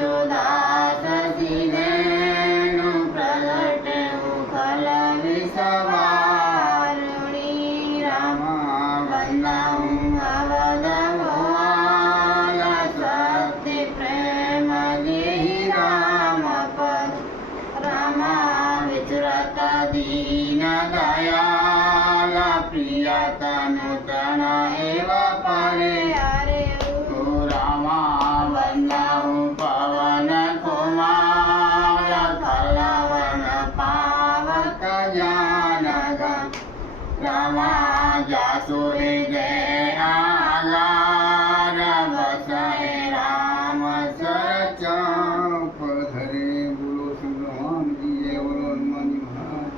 यशोदा ससीदेनु प्रगटे उखल विषवारुणी राम वंदऊ अवध भुवन सत्य प्रेम देहि राम पद राम विचरत दीन दयाल प्रियतनु तन एव परे हरे ओ रामा वंदऊ पवन कुमार कलवन पावक जानक रामा जासुरे जय आगार बसए राम सरचम धरे बोलो शंकर भगवान की जय, बोलो हनुमान जी महाराज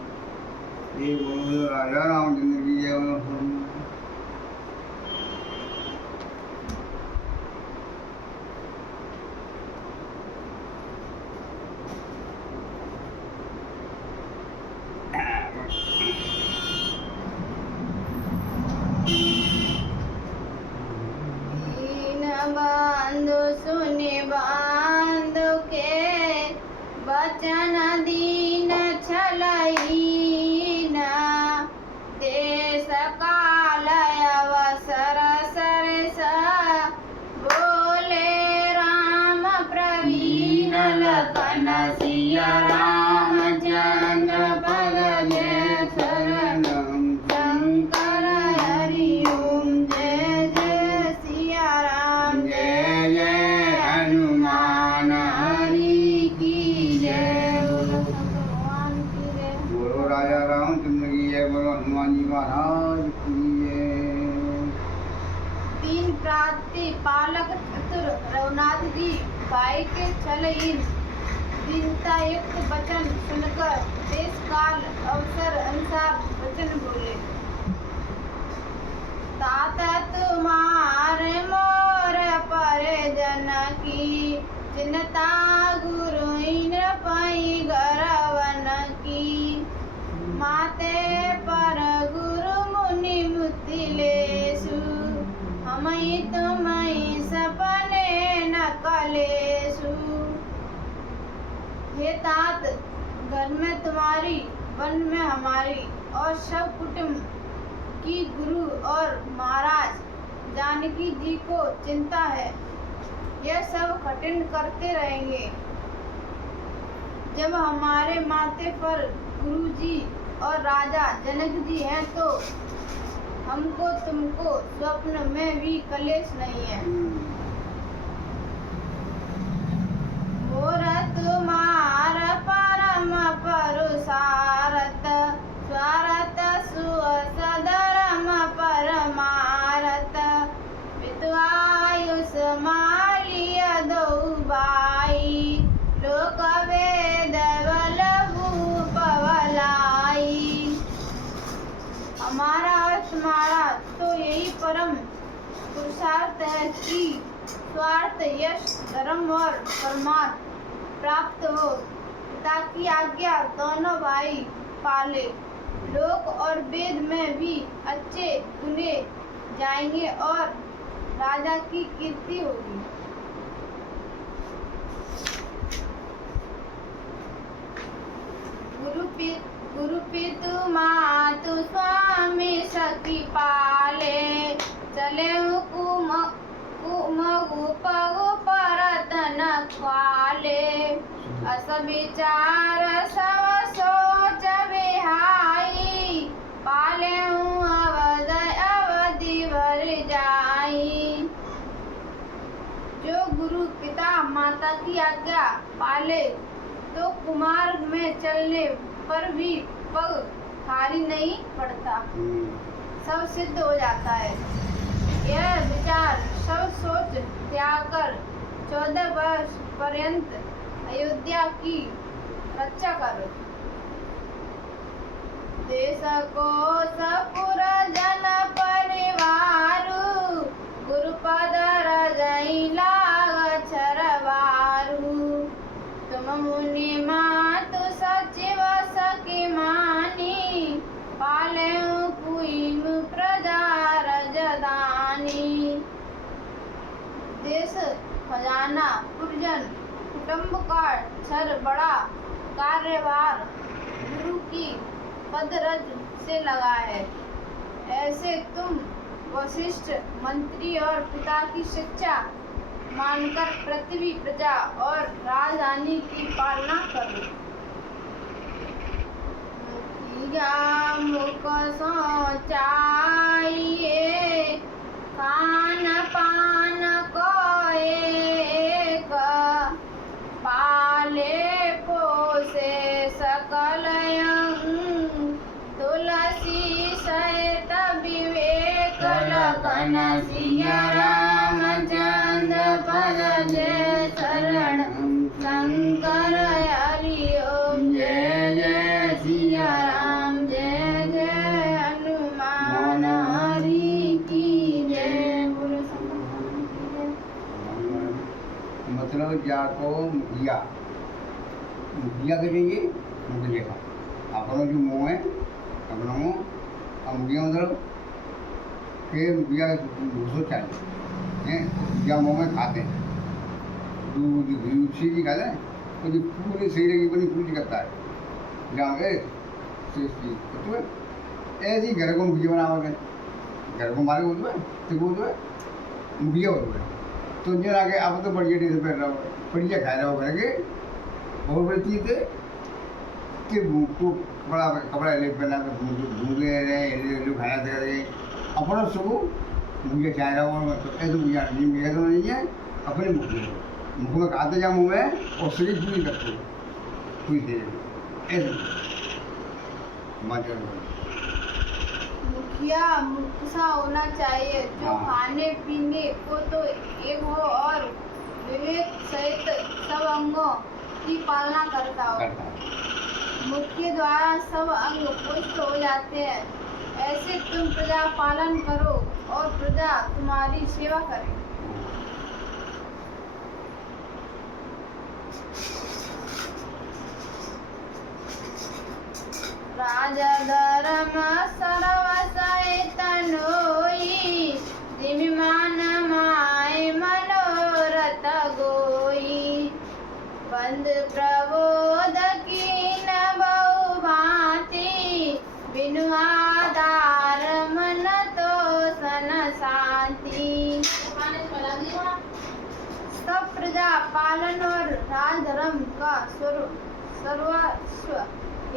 ये बोलो राजा रामचंद्र की जय, बोलो हनुमान। दीन बंधु सुनि बंधु के वचन दीन छलईना देश काल अवसर सरस बोले राम प्रवीण लखन सिया रामचंद्र पद जय शरणम शंकर हरि ओम जय जय सिया राम जय जय हनुमान हरि की जय बोलो भगवान की जय बोलो राजा रामचंद्र की जय, बोलो हनुमान जी महाराज की जय। तीन पालक चतुर रघुनाथ जी भाई के छलहीन दीनता युक्त वचन सुनकर देश काल अवसर अनुसार वचन बोले। तात तुम्हारे मोर पर जन की चिन्ता गुरु इंद्र पई गरवन की माते पर गुरु मुनि मुतिलेसु हमई तुमई सपने न कलेसु। हे तात, घर में तुम्हारी वन में हमारी और सब कुटुंब की गुरु और महाराज जानकी जी को चिंता है। यह सब कठिन करते रहेंगे। जब हमारे माथे पर गुरु जी और राजा जनक जी हैं तो हमको तुमको स्वप्न में भी कलेश नहीं है। मोर तुम्हार परम परुसारत स्वारत सुअसधर्म परमारत पितुआयुष मालिय दो बाई लोक वेद बल भूप बलाई। हमारा और तुम्हारा तो यही परम पुरुषार्थ है कि स्वार्थ यश धर्म और परमार्थ प्राप्त हो। पिता की आज्ञा दोनों भाई पाले, लोक और वेद में भी अच्छे गुने जाएंगे और राजा की कीर्ति होगी। गुरु पितु मातु स्वामी सखी पाले चले कुमगु पगु परतन ख्वाले अस विचार सब सोच बिहाई पाले अवध अवधि भर जाई। जो गुरु पिता माता की आज्ञा पाले तो कुमार में चलने पर भी पग खाली नहीं पड़ता, सब सिद्ध हो जाता है। यह विचार सब सोच त्याग कर 14 वर्ष पर्यंत अयोध्या की रक्षा करो। देश को सपुर जन परिवारु गुरुपद रजई लाग छरवारु तुम मुनि मातु सचिव सखी मानी पाले पुईम प्रजा रजदानी। देश खजाना पुरजन कुटुंब का छर बड़ा कार्यभार गुरु की पदरज से लगा है। ऐसे तुम वशिष्ठ मंत्री और पिता की शिक्षा मानकर पृथ्वी प्रजा और राजधानी की पालना करो। मुख सो चाहिए खान पान को एक, पाले पोसे सकल अंग, तुलसी सहित विवेक लखन सिया रामचंद्र पद जय शरण शंकर हरि ओम। जय जय सिया राम जय जय हनुमान हरि की जय। बोलो शंकर भगवान की जय। मतलब जाको मुखिया मुखिया के चाहिए मुखिया का अपना जो मुँह है अपना मुँह और मुखिया मतलब के मुखिया घूसो चाहिए हैं मुखिया मुँह में खाते हैं दूध घी चीज़ खाते हैं तो जो पूरी सही रहेगी बनी पूरी करता है जहाँ पे तो ऐसे ही घर को मुखिया बनाओगे घर को मारे बोलते हैं तो बोलते हैं मुखिया बोलते हैं तो जन आगे आप तो बढ़िया ड्रेस पहन रहा हो बढ़िया खा रहा हो करके बहुत बड़ी चीज़ है कि को कपड़ा ले पहना घूमे रहे खाना दे रहे अपना सब मुझे चाह रहा हूँ तो ऐसे मुझे नहीं मेरा तो नहीं है अपने मुख में खाते जाओ मुँह में और शरीर पूरी करते पूरी दे ऐसे मुखिया मुखसा होना चाहिए जो हाँ। खाने पीने को तो एक हो और विवेक सहित सब अंगों की पालना करता हो। मुख्य द्वारा सब अंग पुष्ट हो जाते हैं। ऐसे तुम प्रजा पालन करो और प्रजा तुम्हारी सेवा करे। राजा धर्म सर्व सहितन होई, जिमिमान माय मनोरथ गोई। बंद प्रबोध कीन बहु भांति, बिनु आधार मन तो सन शांति। सब प्रजा पालन और राजधर्म का सर्वस्व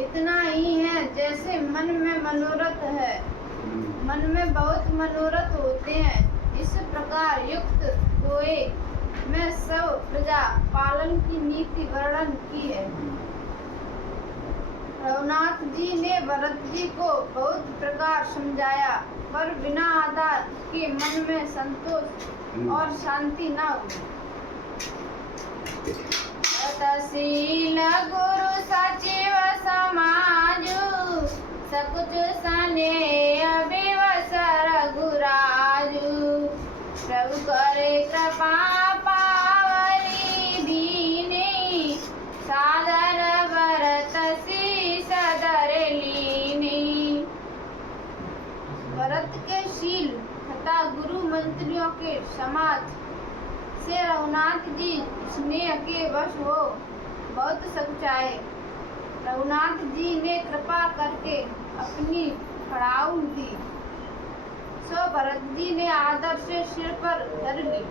इतना ही है जैसे मन में मनोरथ है। मन में बहुत मनोरथ होते हैं। इस प्रकार युक्त हुए में सब प्रजा पालन की नीति वर्णन की है। रघुनाथ जी ने भरत जी को बहुत प्रकार समझाया पर बिना आधार के मन में संतोष और शांति न हुई। शील गुरु सचिव समाजु, सकुच सने अभिवस रघुराजु। प्रभु करे कृपा पावरी दीनी, सादर भरत शीस धर लीनी। भरत के शील तथा गुरु मंत्रियों के समाज से रघुनाथ जी स्नेह के वश हो बहुत सच्चाए। रघुनाथ जी ने कृपा करके अपनी खड़ाऊ दी, सो भरत जी ने आदर से सिर पर धर ली।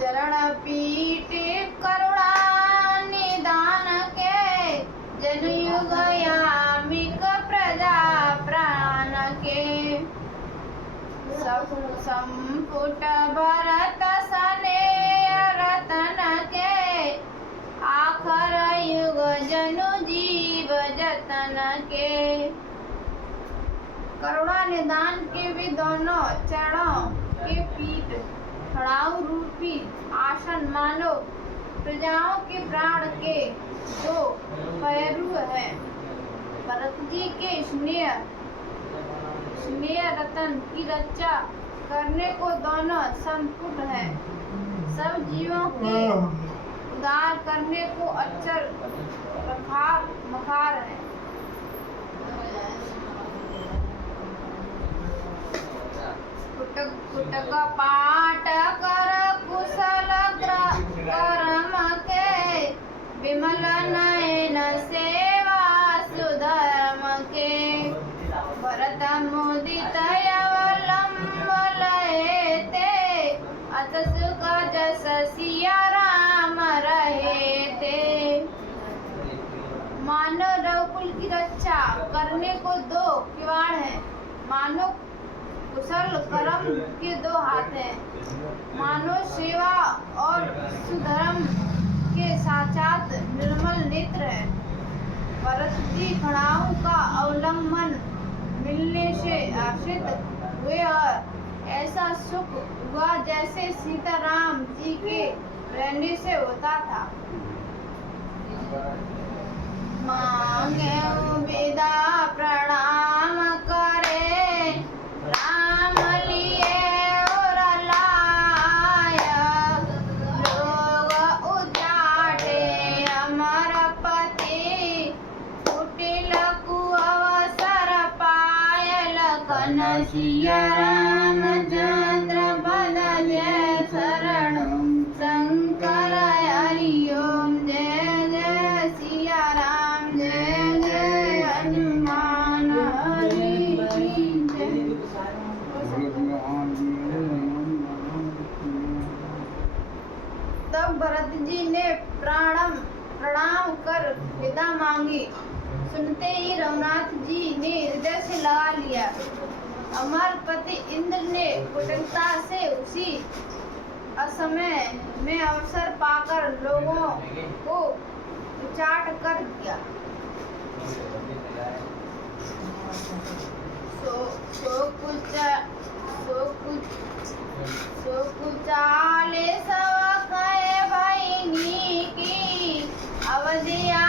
चरण पीठ करुणा निदान के, जनयुग यामिक प्रजा प्राण के। संपुट भरत सने रतन के, आखर युग जनु जीव जतन के। करुणा निदान के भी दोनों चरणों के पीठ खड़ाऊ रूपी आसन मानो प्रजाओं के प्राण के दो पैरू है। भरत जी के स्नेह रतन की रक्षा करने को दोनों संपुट है। सब जीवों के उद्धार करने को अक्षर मखार है। कुटक पाठ कर कुशल मानव रघुकुल की रक्षा करने को दो किवाड़ हैं, मानो कुशल कर्म के दो हाथ हैं, मानो सेवा और सुधर्म के साक्षात निर्मल नेत्र है। भरत जी खड़ाऊ का अवलंबन मिलने से आश्रित हुए और ऐसा सुख हुआ जैसे सीताराम जी के रहने से होता था। मांगे विदा प्रणाम करे राम लिए और लायक, लोग उजाटे अमर पति कुटिल कुअवसर पायल, लखन सिया रामचंद्र पद जय शरणम शंकर हरि ओम, जय जय सिया राम, जय जय हनुमान हरि जय। तब भरत जी ने प्रणाम कर विदा मांगी। सुनते ही रघुनाथ जी ने हृदय से लगा लिया। अमरपति इंद्र ने कुटिलता से उसी असमय में अवसर पाकर लोगों को उचाट कर दिया। सो कुचाले सब कहे भैनी की, अवधिया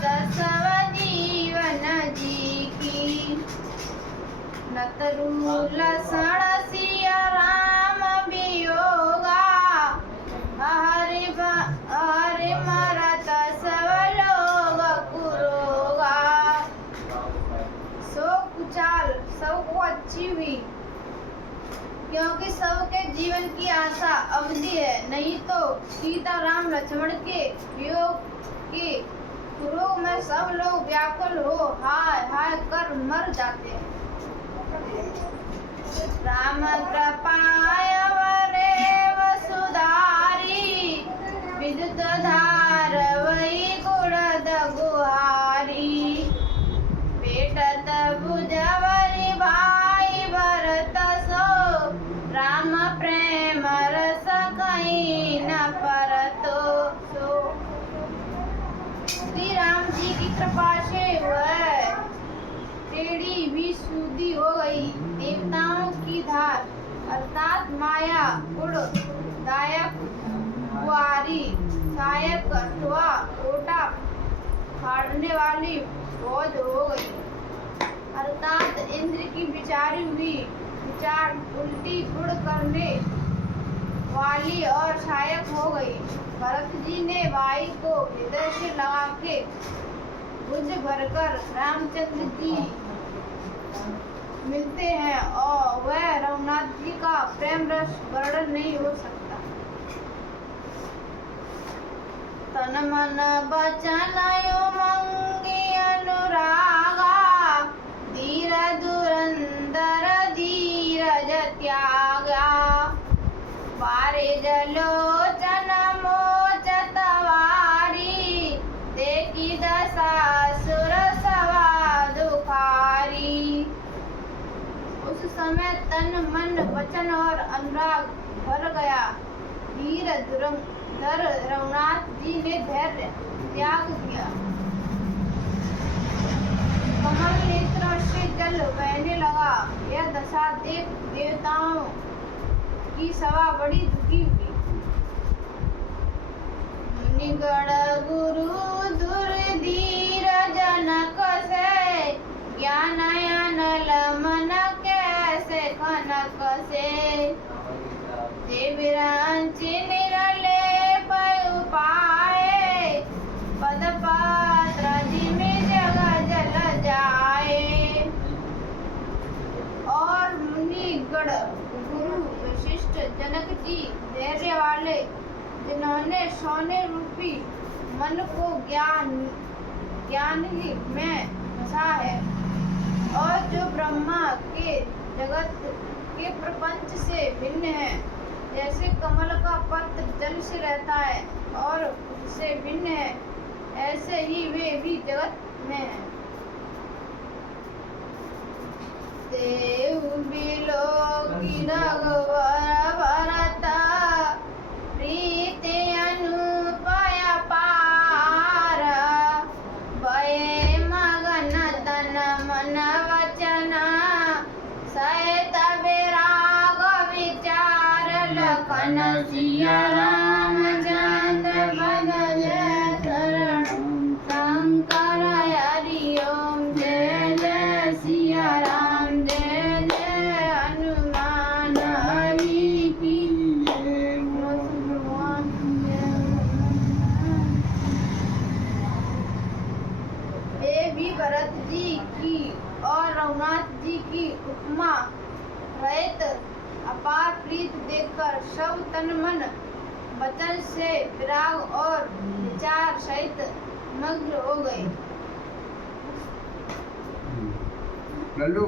सब जीवन जी की। नतरू लसण सिया राम वियोगा, हरि मरत सब लोग कुरोगा। सो कुचाल सबको अच्छी हुई, क्योंकि सबके जीवन की आशा अवधि है, नहीं तो सीता राम लक्ष्मण के वियोग के रोग में सब लोग व्याकुल हो हाय हाय कर मर जाते हैं। राम कृपाय वरेव सुधारी, विद्युत धार वही गुणद गुहारी। बेटत बुझवरी भाई भरत सो, राम प्रेम रस कहीं न परतो सो। श्री राम जी की कृपा से वह टेढ़ी भी सूधी हो गई। देवताओं की धार अर्थात माया गुणदायक कुंवारी सहायक अथवा कोटा फाड़ने वाली फौज हो गई, अर्थात इंद्र की बिचारी हुई विचार उल्टी गुण करने वाली और सहायक हो गई। भरत जी ने भाई को हृदय से लगा के भुज भरकर रामचंद्र जी मिलते हैं और वह रघुनाथ जी का प्रेम रस वर्णन नहीं हो सकता। तन मन बचन उमंगी अनुरागा, धीर धुरंधर धीरज त्यागा। बारे जलोचन मोच तवारी, देखी दशासुर सवा दुखारी। उस समय तन मन वचन और अनुराग भर गया। धीर धुरंधर रघुनाथ जी ने धैर्य त्याग दिया। कमल नेत्रों से जल बहने लगा। यह दशा देख देवताओं की सभा बड़ी दुखी हुई। मुनिगण गुरु धीर जनक से, ज्ञान अनल मन कैसे खनक से। देवरांचि निरले पयु पाए, पद पात्र जिमि जग जल जाए। और मुनिगण गुरु वशिष्ठ जनक जी धैर्य वाले, जिन्होंने सोने रूपी मन को ज्ञान ही में बसा है और जो ब्रह्मा के जगत के प्रपंच से भिन्न है। जैसे कमल का पत्र जल से रहता है और उससे भिन्न है, वैसे ही वे भी जगत में हैं। देव बिलोकी रघुवर भरता प्रीति अनुपय पार भये मगन तन मन वचन सहित विराग विचार लखन सिया रामचंद्र भज जय शरण शंकर हरि ओम जय जय सिया राम जय जय हनुमान हरि की जय भगवान ये भी भरत जी की और रघुनाथ जी की उपमा रहित अपार प्रीत देखकर सब तन मन वचन से विराग और विचार सहित मग्न हो गए। लल्लू